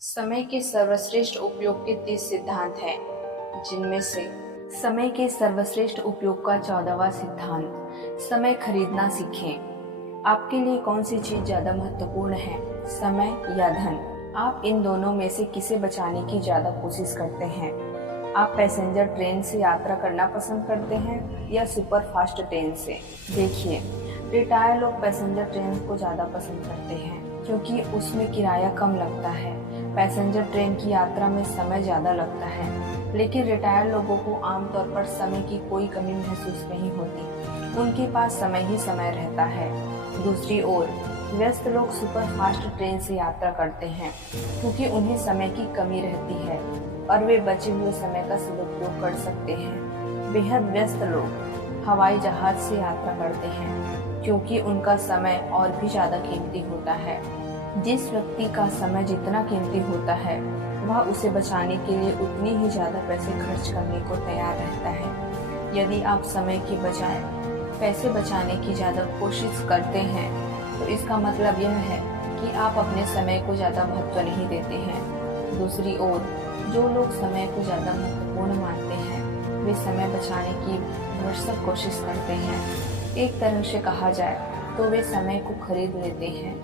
समय के सर्वश्रेष्ठ उपयोग के 30 सिद्धांत हैं, जिनमें से समय के सर्वश्रेष्ठ उपयोग का 14वां सिद्धांत, समय खरीदना सीखें। आपके लिए कौन सी चीज ज्यादा महत्वपूर्ण है, समय या धन? आप इन दोनों में से किसे बचाने की ज्यादा कोशिश करते हैं? आप पैसेंजर ट्रेन से यात्रा करना पसंद करते हैं या सुपर फास्ट ट्रेन से? देखिए, रिटायर लोग पैसेंजर ट्रेन को ज्यादा पसंद करते हैं क्योंकि उसमें किराया कम लगता है। पैसेंजर ट्रेन की यात्रा में समय ज़्यादा लगता है, लेकिन रिटायर लोगों को आमतौर पर समय की कोई कमी महसूस नहीं होती। उनके पास समय ही समय रहता है। दूसरी ओर व्यस्त लोग सुपर फास्ट ट्रेन से यात्रा करते हैं क्योंकि उन्हें समय की कमी रहती है और वे बचे हुए समय का सदुपयोग कर सकते हैं। बेहद व्यस्त लोग हवाई जहाज से यात्रा करते हैं क्योंकि उनका समय और भी ज़्यादा कीमती होता है। जिस व्यक्ति का समय जितना कीमती होता है, वह उसे बचाने के लिए उतनी ही ज़्यादा पैसे खर्च करने को तैयार रहता है। यदि आप समय के बजाय पैसे बचाने की ज़्यादा कोशिश करते हैं, तो इसका मतलब यह है कि आप अपने समय को ज़्यादा महत्व नहीं देते हैं। दूसरी ओर जो लोग समय को ज़्यादा महत्वपूर्ण मानते हैं, वे समय बचाने की भरसक कोशिश करते हैं। एक तरह से कहा जाए तो वे समय को खरीद लेते हैं।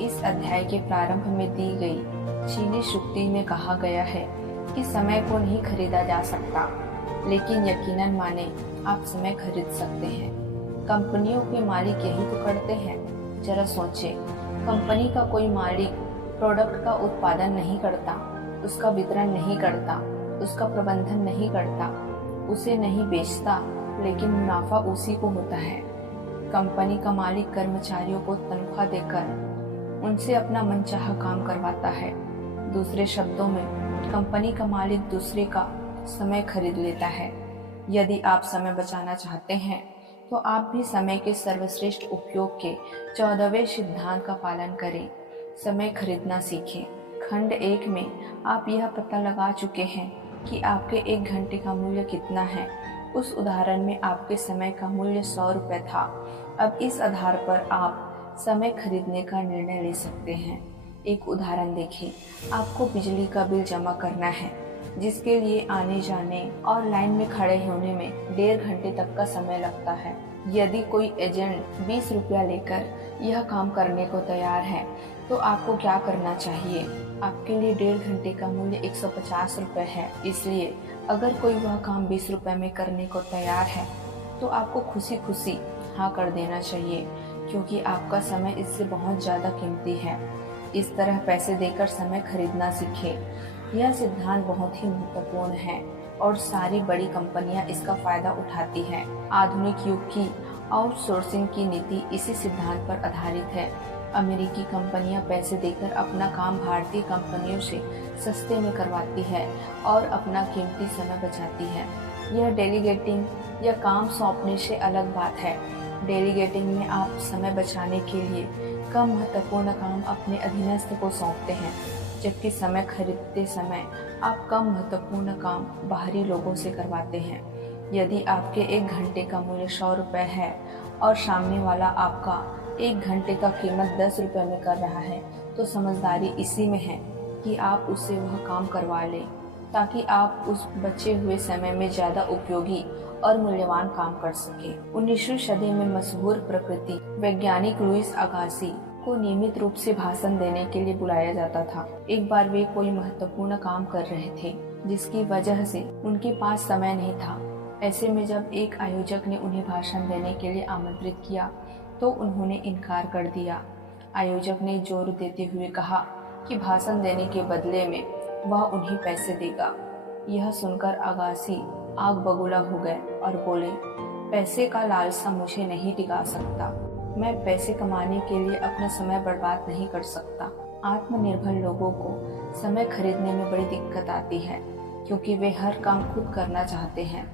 इस अध्याय के प्रारंभ में दी गई चीनी शुक्ति में कहा गया है कि समय को नहीं खरीदा जा सकता, लेकिन यकीनन माने आप समय खरीद सकते हैं। कंपनियों के मालिक यही तो करते हैं। जरा सोचें, कंपनी का कोई मालिक प्रोडक्ट का उत्पादन नहीं करता, उसका वितरण नहीं करता, उसका प्रबंधन नहीं करता, उसे नहीं बेचता, लेकिन मुनाफा उसी को होता है। कंपनी का मालिक कर्मचारियों को तनख्वाह देकर उनसे अपना मनचाहा काम करवाता है। दूसरे शब्दों में, कंपनी का मालिक दूसरे का समय खरीद लेता है। यदि आप समय बचाना चाहते हैं, तो आप भी समय के सर्वश्रेष्ठ उपयोग के 14वें सिद्धांत का पालन करें। समय खरीदना सीखें। खंड 1 में आप यह पता लगा चुके हैं कि आपके 1 घंटे का मूल्य कितना है। उस उदाहरण में आपके समय का मूल्य 100 रुपये था। अब इस आधार पर आप समय खरीदने का निर्णय ले सकते हैं। एक उदाहरण देखें। आपको बिजली का बिल जमा करना है, जिसके लिए आने जाने और लाइन में खड़े होने में 1.5 घंटे तक का समय लगता है। यदि कोई एजेंट 20 रुपया लेकर यह काम करने को तैयार है, तो आपको क्या करना चाहिए? आपके लिए 1.5 घंटे का मूल्य 150 रुपये है। इसलिए अगर कोई वह काम 20 रुपये में करने को तैयार है, तो आपको खुशी खुशी हाँ कर देना चाहिए, क्योंकि आपका समय इससे बहुत ज़्यादा कीमती है। इस तरह पैसे देकर समय खरीदना सीखें। यह सिद्धांत बहुत ही महत्वपूर्ण है और सारी बड़ी कंपनियां इसका फायदा उठाती हैं। आधुनिक युग की आउटसोर्सिंग की नीति इसी सिद्धांत पर आधारित है। अमेरिकी कंपनियां पैसे देकर अपना काम भारतीय कंपनियों से सस्ते में करवाती है और अपना कीमती समय बचाती है। यह डेलीगेटिंग या काम सौंपने से अलग बात है। डेलीगेटिंग में आप समय बचाने के लिए कम महत्वपूर्ण काम अपने अधीनस्थ को सौंपते हैं, जबकि समय खरीदते समय आप कम महत्वपूर्ण काम बाहरी लोगों से करवाते हैं। यदि आपके 1 घंटे का मूल्य 100 रुपये है और सामने वाला आपका 1 घंटे का कीमत 10 रुपये में कर रहा है, तो समझदारी इसी में है कि आप उससे वह काम करवा लें, ताकि आप उस बचे हुए समय में ज़्यादा उपयोगी और मूल्यवान काम कर सके। 19वीं सदी में मशहूर प्रकृति वैज्ञानिक लुईस अगासी को नियमित रूप से भाषण देने के लिए बुलाया जाता था। एक बार वे कोई महत्वपूर्ण काम कर रहे थे, जिसकी वजह से उनके पास समय नहीं था। ऐसे में जब एक आयोजक ने उन्हें भाषण देने के लिए आमंत्रित किया, तो उन्होंने इनकार कर दिया। आयोजक ने जोर देते हुए कहा कि भाषण देने के बदले में वह उन्हें पैसे देगा। यह सुनकर अगासी आग बबूला हो गए और बोले, पैसे का लालसा मुझे नहीं टिका सकता। मैं पैसे कमाने के लिए अपना समय बर्बाद नहीं कर सकता। आत्मनिर्भर लोगों को समय खरीदने में बड़ी दिक्कत आती है, क्योंकि वे हर काम खुद करना चाहते हैं।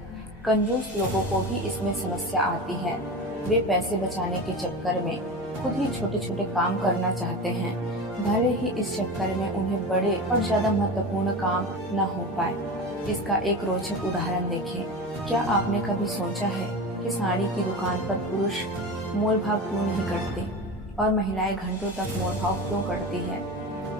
कंजूस लोगों को भी इसमें समस्या आती है। वे पैसे बचाने के चक्कर में खुद ही छोटे छोटे काम करना चाहते हैं, भले ही इस चक्कर में उन्हें बड़े और ज़्यादा महत्वपूर्ण काम न हो पाए। इसका एक रोचक उदाहरण देखें। क्या आपने कभी सोचा है कि साड़ी की दुकान पर पुरुष मोल भाव क्यों नहीं करते और महिलाएं घंटों तक मोल भाव क्यों करती है?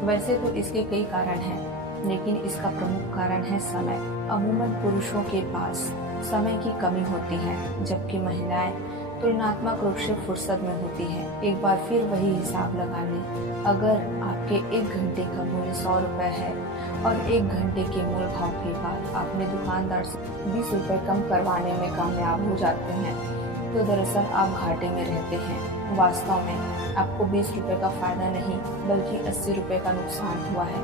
वैसे तो इसके कई कारण हैं, लेकिन इसका प्रमुख कारण है समय। अमूमन पुरुषों के पास समय की कमी होती है, जबकि महिलाएं तुलनात्मक रूप से फुर्सत में होती है। एक बार फिर वही हिसाब लगा लें। अगर आपके 1 घंटे का मूल्य 100 रुपए है और 1 घंटे के मूल भाव के बाद आपने दुकानदार से 20 रुपए कम करवाने में कामयाब हो जाते हैं, तो दरअसल आप घाटे में रहते हैं। वास्तव में आपको 20 रुपए का फायदा नहीं बल्कि 80 रुपए का नुकसान हुआ है।